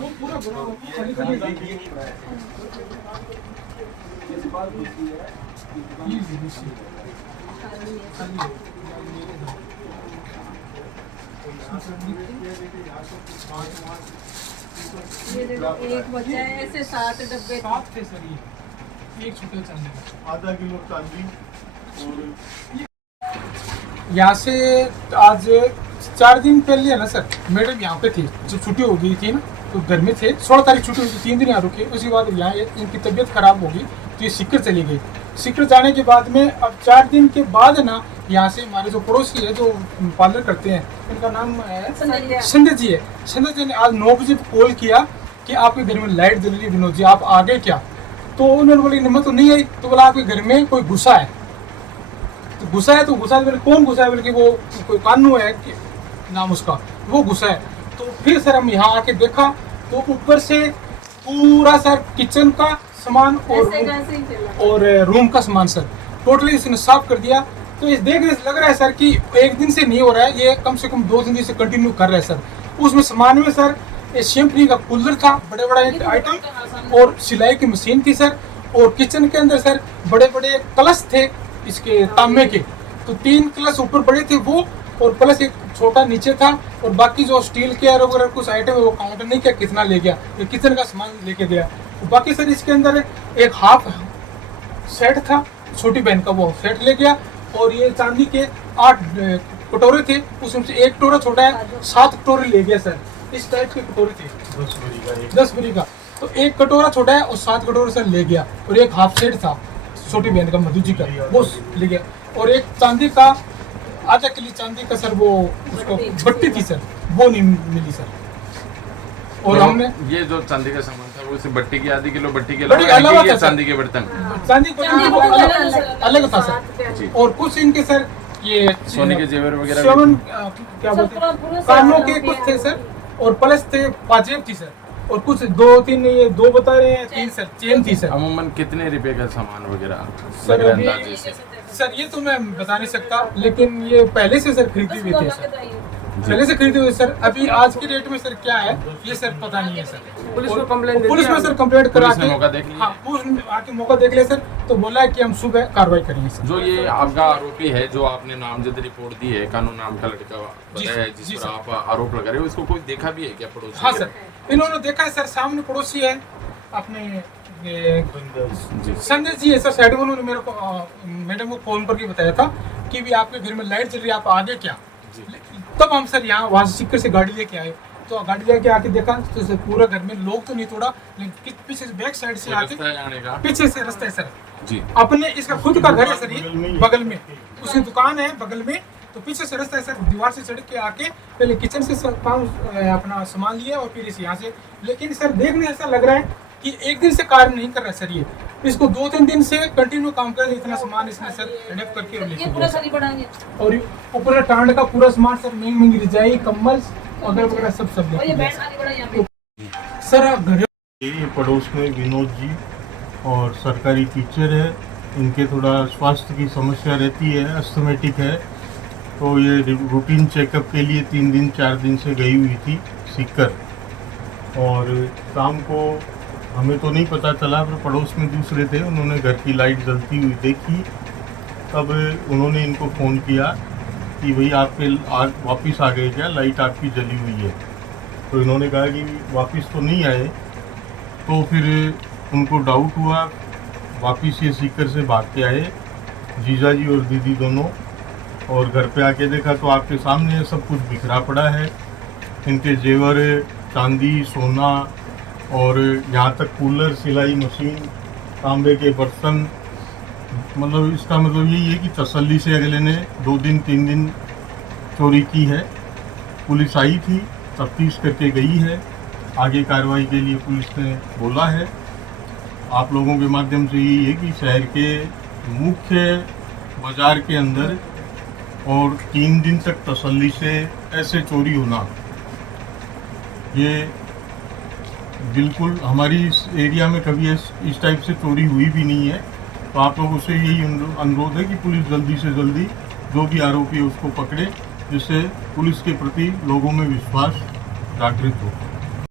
ये देखो एक बचा है, ऐसे 7 डब्बे 7 थे सर, ये एक छोटे चांदी आधा किलो चांदी। यहाँ से आज 4 दिन पहले है ना सर, मैडम यहाँ पे थी, जब छुट्टी हो गई थी ना तो घर में थे। 16 तारीख छुट्टी हुई थी, 3 दिन यहाँ रुके। उसके बाद यहाँ इनकी तबीयत खराब होगी तो ये सीकर चली गई। सीकर जाने के बाद में अब 4 दिन के बाद ना यहाँ से हमारे जो पड़ोसी है जो पार्लर करते हैं, उनका नाम है संजय जी है। संजय जी ने आज 9 बजे कॉल किया कि आपके घर में लाइट जल रही है विनोद जी, आप आ गए क्या? तो उन्होंने बोली मैं तो नहीं आई। तो बोला आपके घर में कोई घुसा है। तो घुसा है, तो घुसा है, कौन घुसा है? बोले कि वो कोई कानू है कि नाम उसका, वो घुसा है। तो फिर सर हम यहाँ आके देखा तो ऊपर से पूरा सर किचन का सामान और रूम का सामान सर टोटली इसने साफ कर दिया। तो इस देखने से लग रहा है सर कि एक दिन से नहीं हो रहा है, ये कम से कम 2 दिन से कंटिन्यू कर रहा है सर। उसमें सामान में सर शैम्पू का कूलर था, बड़े बड़े आइटम, और सिलाई की मशीन थी सर। और किचन के अंदर सर बड़े बड़े कलश थे इसके तांबे के, तो 3 कलश ऊपर बड़े थे वो, और प्लस एक छोटा नीचे था। और बाकी जो स्टील के वगैरह कुछ आइटम है वो काउंटर नहीं किया कितना ले गया, ये किचन का सामान लेके गया। बाकी सर इसके अंदर एक हाफ सेट था छोटी बहन का, वो सेट ले गया। और ये चांदी के 8 कटोरे थे, उसमें से एक कटोरा छोटा है, 7 कटोरे ले गया सर। इस टाइप के कटोरे थे 10 भरी का, तो एक कटोरा छोटा है और 7 कटोरे सर ले गया। और एक हाफ सेट था छोटी बहन का मधु जी का, वो ले गया। और एक चांदी का आधा किलो चांदी का सर, वो उसको भट्टी थी सर, वो नहीं मिली सर। और तो हमने ये जो चांदी का सामान था वो इसे भट्टी की आधी किलो भट्टी के भट्टी अलावा अलावा था चांदी के बर्तन, चांदी अलग था सर। और कुछ इनके सर ये सोने के जेवर वगैरह क्या बोलते हैं, कानों के कुछ थे सर, और प्लस थे पाजेब थी सर। और कुछ 2-3 ये 2 बता रहे हैं, 3 सर चेन थी सर। अमूमन कितने रुपए का सामान वगैरह सर लग अभी रहा है अंदाजे से? सर ये तो मैं बता नहीं सकता, लेकिन ये पहले से सर खरीदी हुई थे सर, पहले से खरीदे हुए सर। अभी आज की डेट में सर क्या है ये सर पता नहीं है सर। पुलिस को कंप्लेंट, पुलिस में सर कंप्लेंट करा पुलिस ने के मौका देख लिया। हाँ, पुलिस आके मौका देख लिया सर, तो बोला है कि हम सुबह कार्रवाई करेंगे सर। जो ये आपका आरोपी है, जो आपने नामजद रिपोर्ट दी है, कानून नाम का लड़का बताया है जिस पर आप आरोप लगा रहे हो, इसको कोई देखा भी है क्या पड़ोसी? हाँ सर, इन्होंने देखा है सर, सामने पड़ोसी है अपने संजय जी है सर साइड में। उन्होंने मेरे को मैडम को फोन करके बताया था कि भी आपके घर में लाइट जल रही है, आप आगे क्या? तब हम सर यहाँ वहाँ से सीकर से गाड़ी लेके आए, तो गाड़ी लेके आके देखा तो सर पूरा घर में लोग तो नहीं तोड़ा, लेकिन पीछे से बैक साइड से आके पीछे से रास्ता है सर जी। अपने इसका खुद का घर है सर, ये बगल में उसकी दुकान है बगल में, तो पीछे से रास्ता है सर। दीवार से चढ़ के आके पहले किचन से अपना सामान लिया और फिर इस यहाँ से। लेकिन सर देखने ऐसा लग रहा है कि एक दिन से कार्य नहीं कर रहा है सर, ये इसको 2-3 दिन से कंटिन्यू काम कर रहे, इतना सामान इसने सर हेडअप करके और लेके गया। और ऊपर टांड का पूरा सामान सर, महंगी रजाई, कम्बल वगैरह सब लेके सर। घर ये पड़ोस में विनोद जी और सरकारी टीचर है, इनके थोड़ा स्वास्थ्य की समस्या रहती है, अस्थमेटिक है। तो ये रूटीन चेकअप के लिए 3 दिन 4 दिन से गई हुई थी सीकर। और शाम को हमें तो नहीं पता चला, पर पड़ोस में दूसरे थे, उन्होंने घर की लाइट जलती हुई देखी। तब उन्होंने इनको फ़ोन किया कि भाई आपके वापस आ गए क्या, लाइट आपकी जली हुई है। तो इन्होंने कहा कि वापस तो नहीं आए। तो फिर उनको डाउट हुआ, वापस ये सीकर से भाग के आए जीजा जी और दीदी दोनों। और घर पे आके देखा तो आपके सामने सब कुछ बिखरा पड़ा है, इनके जेवर, चांदी, सोना, और यहाँ तक कूलर, सिलाई मशीन, तांबे के बर्तन। मतलब इसका मतलब यही है कि तसल्ली से अगले ने 2 दिन 3 दिन चोरी की है। पुलिस आई थी, तफ्तीश करके गई है, आगे कार्रवाई के लिए पुलिस ने बोला है। आप लोगों के माध्यम से यही है कि शहर के मुख्य बाज़ार के अंदर और 3 दिन तक तसल्ली से ऐसे चोरी होना, ये बिल्कुल हमारी इस एरिया में कभी इस टाइप से चोरी हुई भी नहीं है। तो आप लोगों से यही अनुरोध है कि पुलिस जल्दी से जल्दी जो भी आरोपी है उसको पकड़े, जिससे पुलिस के प्रति लोगों में विश्वास जागृत हो।